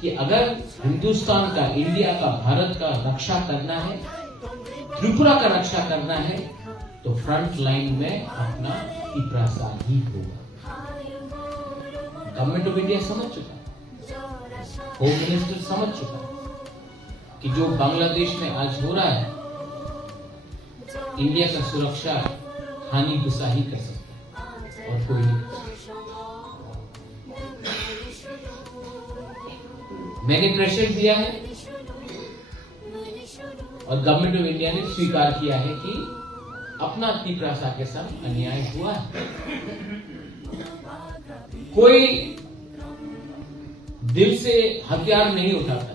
कि अगर हिंदुस्तान का, इंडिया का, भारत का रक्षा करना है, त्रिपुरा का रक्षा करना है, तो फ्रंट लाइन में अपना तिपरासा ही होगा। गवर्नमेंट ऑफ इंडिया समझ चुका, होम मिनिस्टर समझ चुका कि जो बांग्लादेश में आज हो रहा है, इंडिया का सुरक्षा हानि गुस्सा ही कर सकता है और कोई नहीं। मैंने प्रेशर दिया है और गवर्नमेंट ऑफ इंडिया ने स्वीकार किया है कि अपना तिपरासा के साथ अन्याय हुआ है। कोई दिल से हथियार नहीं उठाता,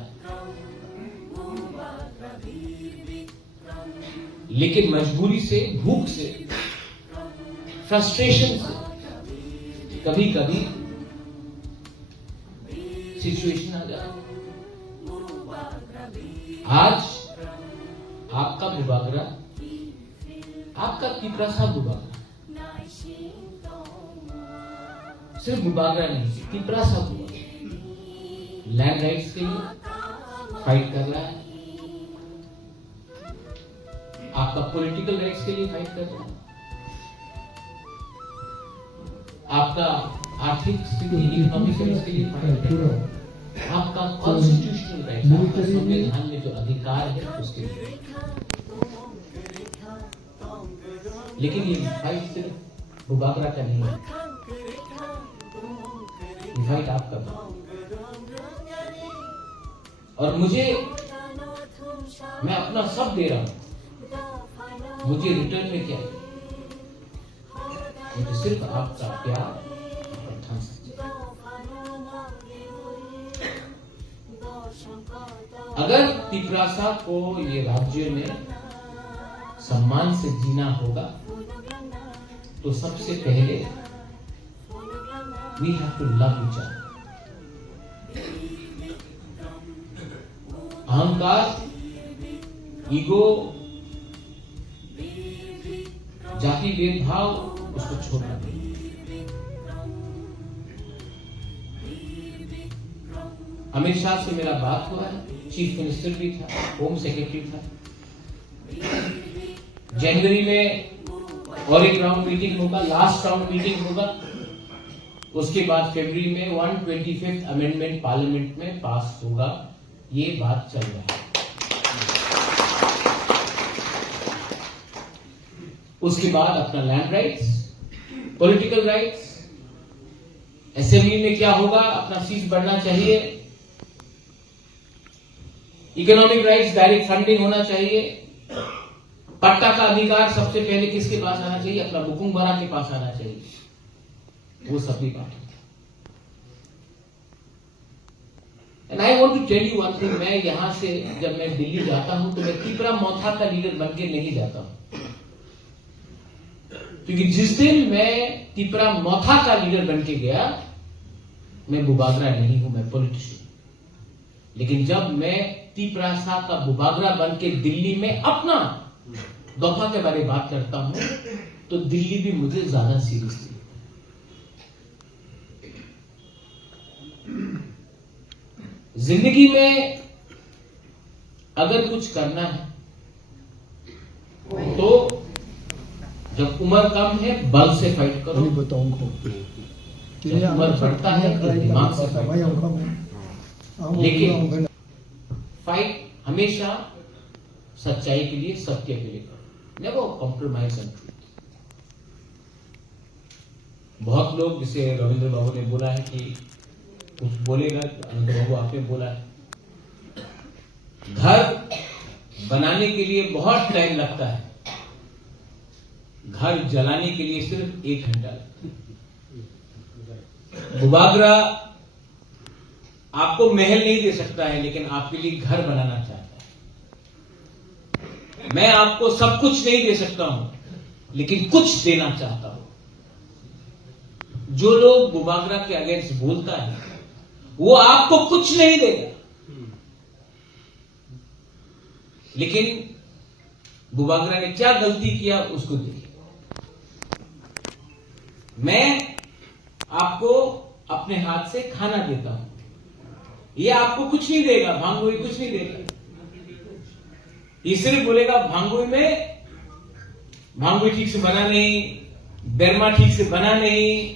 लेकिन मजबूरी से, भूख से, फ्रस्ट्रेशन से कभी कभी सिचुएशन आ जाती है। आज आपका बुबागरा, आपका तिपरासा बुबागरा, सिर्फ बुबागरा नहीं, तिपरासा बुबागरा लैंड राइट्स के लिए फाइट कर रहा है, आपका पॉलिटिकल राइट्स के लिए फाइट कर रहा है, आपका आर्थिक स्थिति, इकोनॉमिक राइट्स के लिए फाइट कर रहा है, आपका कॉन्स्टिट्यूशनल राइट्स, आपका संविधान में जो अधिकार है उसके लिए। लेकिन ये फाइट सिर्फ बुबागरा का नहीं है, ये फाइट आपका है। और मैं अपना सब दे रहा हूं, मुझे रिटर्न में क्या है? मुझे सिर्फ आपका प्यार और ध्यान से। अगर तिपरासा को ये राज्य में सम्मान से जीना होगा, तो सबसे पहले we have to love each other. अहंकार, ईगो, जाति भेदभाव, उसको छोड़ना नहीं। अमित शाह से मेरा बात हुआ है, चीफ मिनिस्टर भी था, होम सेक्रेटरी था। जनवरी में और एक राउंड मीटिंग होगा, लास्ट राउंड मीटिंग होगा, उसके बाद फरवरी में 125th अमेंडमेंट पार्लियामेंट में पास होगा। ये बात चल रहा है। उसके बाद अपना land rights, political rights, assembly में क्या होगा, अपना सीट बढ़ना चाहिए, इकोनॉमिक राइट्स, डायरेक्ट फंडिंग होना चाहिए, पट्टा का अधिकार सबसे पहले किसके पास आना चाहिए, अपना बुकुंग बरा के पास आना चाहिए। वो सभी बात। And I want to tell you one thing, मैं यहां से जब मैं दिल्ली जाता हूं तो मैं तिपरा मौथा का लीडर बन के नहीं जाता हूं, क्योंकि जिस दिन मैं तिपरा मौथा का लीडर बन के गया, मैं बुबागरा नहीं हूं, मैं पॉलिटिशियन। लेकिन जब मैं तिपरासा का बुबागरा बन के दिल्ली में अपना दफा के बारे में बात करता हूं, तो दिल्ली भी मुझे ज्यादा सीरियस थी। जिंदगी में अगर कुछ करना है तो जब उम्र कम है बल से फाइट करो, जब उम्र बढ़ता है तो दिमाग से फाइट करो। लेकिन फाइट हमेशा सच्चाई के लिए, सत्य के लिए करो, नेवर कॉम्प्रोमाइज ऑन ट्रूथ। बहुत लोग, जिसे रविंद्र बाबू ने बोला है कि कुछ बोलेगा, अनंत बाबू आपने बोला है, घर बनाने के लिए बहुत टाइम लगता है, घर जलाने के लिए सिर्फ 1 घंटा लगता है। बुबागरा आपको महल नहीं दे सकता है, लेकिन आपके लिए घर बनाना चाहता है। मैं आपको सब कुछ नहीं दे सकता हूं, लेकिन कुछ देना चाहता हूं। जो लोग बुबागरा के अगेंस्ट बोलता है, वो आपको कुछ नहीं देगा, लेकिन बुबागरा ने क्या गलती किया उसको देखिए। मैं आपको अपने हाथ से खाना देता हूं, ये आपको कुछ नहीं देगा, भांगोई कुछ नहीं देगा। ये सिर्फ बोलेगा भांगोई ठीक से बना नहीं, बेरमा ठीक से बना नहीं,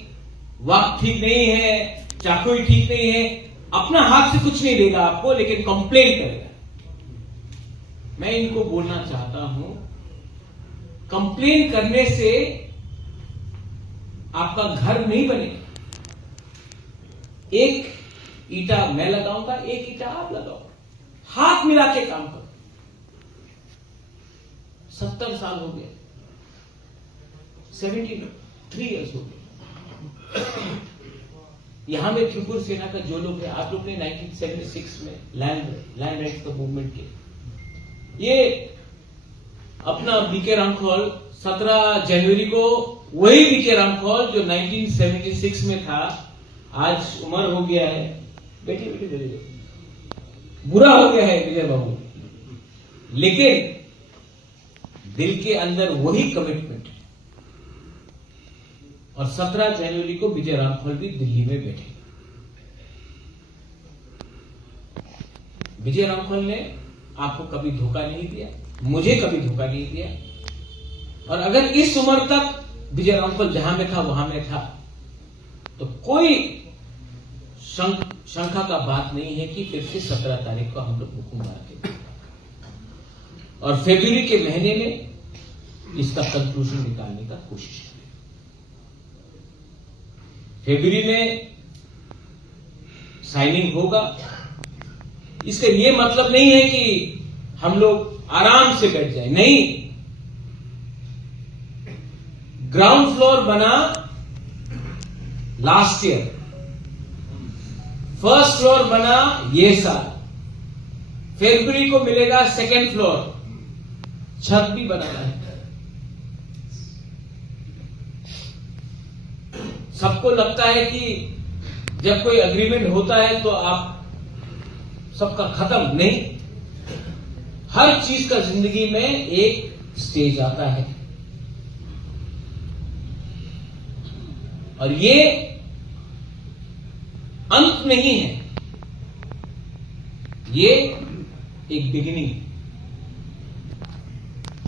वाक ठीक नहीं है, चाकोई ठीक नहीं है। अपना हाथ से कुछ नहीं देगा आपको, लेकिन कंप्लेन करेगा। मैं इनको बोलना चाहता हूं, कंप्लेन करने से आपका घर नहीं बनेगा। एक ईटा मैं लगाऊंगा, एक ईटा आप लगाओ, हाथ मिला के काम करो। 70 साल हो गए, 73 इयर्स हो गए। यहां में त्रिपुर सेना का जो लोग हैं, आप लोग ने 1976 में लैंड राइट्स का मूवमेंट किया। ये अपना बीके रामखोल 17 जनवरी को, वही बीके रामखोल जो 1976 में था, आज उम्र हो गया है, बेटी बुरा हो गया है विजय बाबू, लेकिन दिल के अंदर वही कमिटमेंट है। और 17 जनवरी को विजय रामखोल भी दिल्ली में बैठे। विजय रामखोल ने आपको कभी धोखा नहीं दिया, मुझे कभी धोखा नहीं दिया। और अगर इस उम्र तक विजय रामखोल जहां में था वहां में था, तो कोई शंका का बात नहीं है कि फिर से 17 तारीख को हम लोग हुकुम मारेंगे। और फरवरी के महीने में इसका कंक्लूजन निकालने का कोशिश करें। फरवरी में साइनिंग होगा। इसका यह मतलब नहीं है कि हम लोग आराम से बैठ जाए, नहीं। ग्राउंड फ्लोर बना लास्ट ईयर, फर्स्ट फ्लोर बना ये साल, फरवरी को मिलेगा सेकेंड फ्लोर, छत भी बनाना है। सबको लगता है कि जब कोई एग्रीमेंट होता है तो आप सबका खत्म, नहीं। हर चीज का जिंदगी में एक स्टेज आता है, और ये अंत नहीं है, ये एक बिगिनिंग।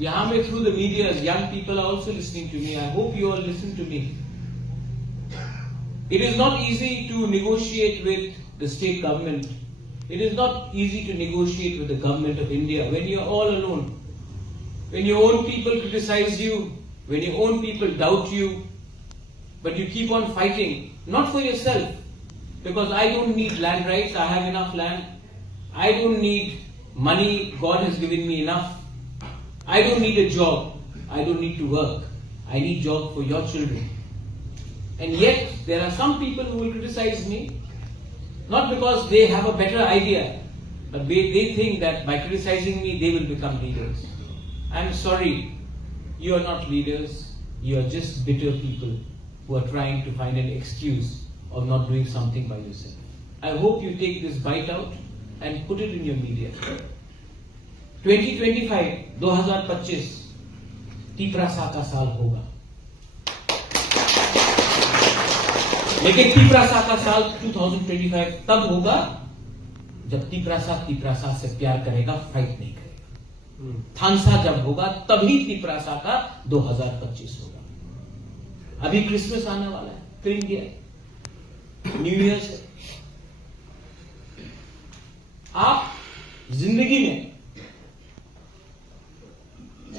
यहां में through the media, young people are also listening to me. I hope you all listen to me. It is not easy to negotiate with the state government. It is not easy to negotiate with the government of India when you are all alone. When your own people criticize you, when your own people doubt you, but you keep on fighting, not for yourself, because I don't need land rights, I have enough land. I don't need money, God has given me enough. I don't need a job, I don't need to work. I need job for your children. And yet, there are some people who will criticize me, not because they have a better idea, but they think that by criticizing me, they will become leaders. I'm sorry, you are not leaders, you are just bitter people who are trying to find an excuse of not doing something by yourself. I hope you take this bite out and put it in your media. 2025 तीपरासा का साल होगा, लेकिन तीपरासा का साल 2025 तब होगा जब तीपरासा से प्यार करेगा, फाइट नहीं करेगा। थानसा जब होगा तभी तीपरासा का 2025 होगा। अभी क्रिसमस आने वाला है, फिर इंडिया है, न्यू ईयर है। आप जिंदगी में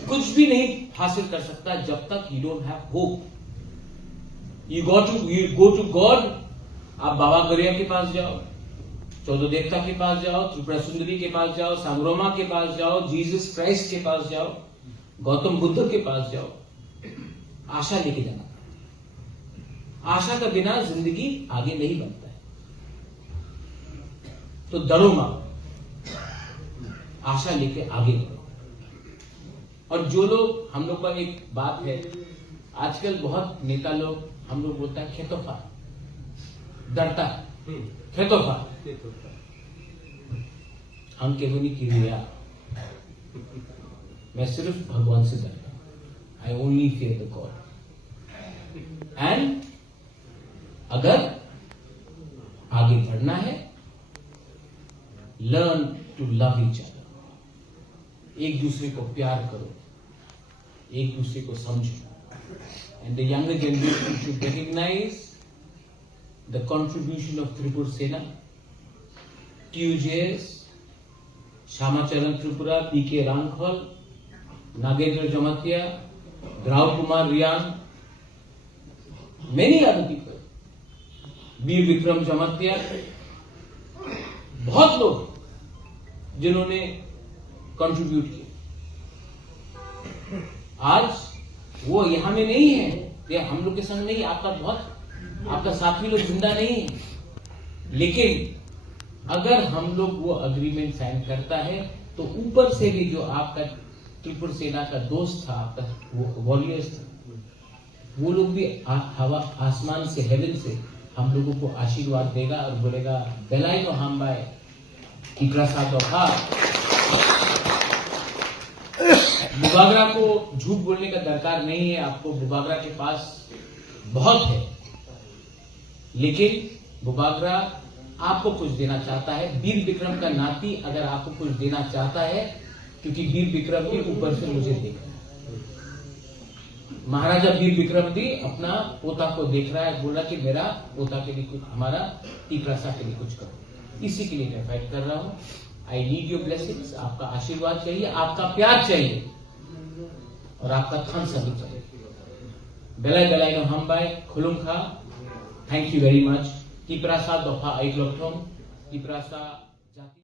कुछ भी नहीं हासिल कर सकता जब तक you don't have hope. You go to God. आप बाबा गरिया के पास जाओ, 14 देवता के पास जाओ, त्रिपुरा सुंदरी के पास जाओ, सांग्रोमा के पास जाओ, जीसस क्राइस्ट के पास जाओ, गौतम बुद्ध के पास जाओ, आशा लेके जाना। आशा का बिना जिंदगी आगे नहीं बढ़ता है। तो डरो मत, आशा लेके आगे बढ़ो। और जो लोग, हम लोग का एक बात है, आजकल बहुत नेता लोग, हम लोग बोलता है खेतोफा, डरता है खेतोफा, हम केवनी की रिया, मैं सिर्फ भगवान से डरता हूं। I only fear the god. And अगर आगे बढ़ना है, learn to love each other. एक दूसरे को प्यार करो, एक दूसरे को समझो। And the younger generation should recognise the contribution of Tripur Sena, TUJS, Shyamacharan Tripura, PK Rankhal, Nagendra Jamatia, Drav Kumar Riyan, many other people, Vir Vikram Jamatia, बहुत लोग जिन्होंने कंट्रीब्यूट किया। आज वो यहां में नहीं है, ये हम लोग के संग नहीं, आपका साथी लोग जिंदा नहीं है, लेकिन अगर हम लोग वो अग्रीमेंट साइन करता है तो ऊपर से भी जो आपका त्रिपुर सेना का दोस्त था, आपका वो वॉरियर्स था, वो लोग भी हवा आसमान से, हेवन से हम लोगों को आशीर्वाद देगा और बोलेगा बेलाई तो हम बाय इकरा साथ था। बुबागरा को झूठ बोलने का दरकार नहीं है, आपको बुबागरा के पास बहुत है, लेकिन बुबागरा आपको कुछ देना चाहता है। वीर विक्रम का नाती अगर आपको कुछ देना चाहता है, क्योंकि वीर विक्रम भी ऊपर से मुझे देख रहा है। महाराजा वीर विक्रम भी अपना पोता को देख रहा है, बोला कि मेरा पोता के लिए कुछ, हमारा टीकरासा के लिए कुछ करो। इसी के लिए मैं फाइट कर रहा हूं। आई नीड योर ब्लेसिंग्स, आपका आशीर्वाद चाहिए, आपका प्यार चाहिए और आपका थन सभी चाहिए। बेलाई बेलाई नो हम बाय खुलुम खा। Thank you very much. टीपरासा दोफा 1 लक्षम टीपरासा जाति